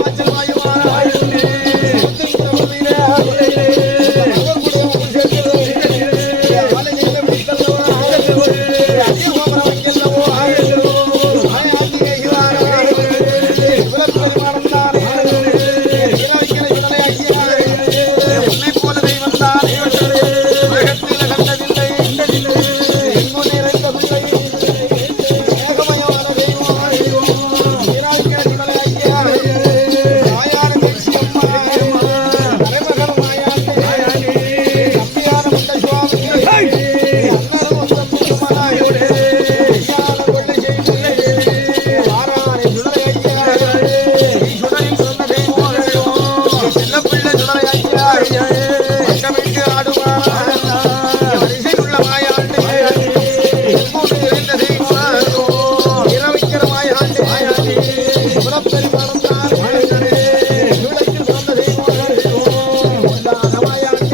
watching like Maya.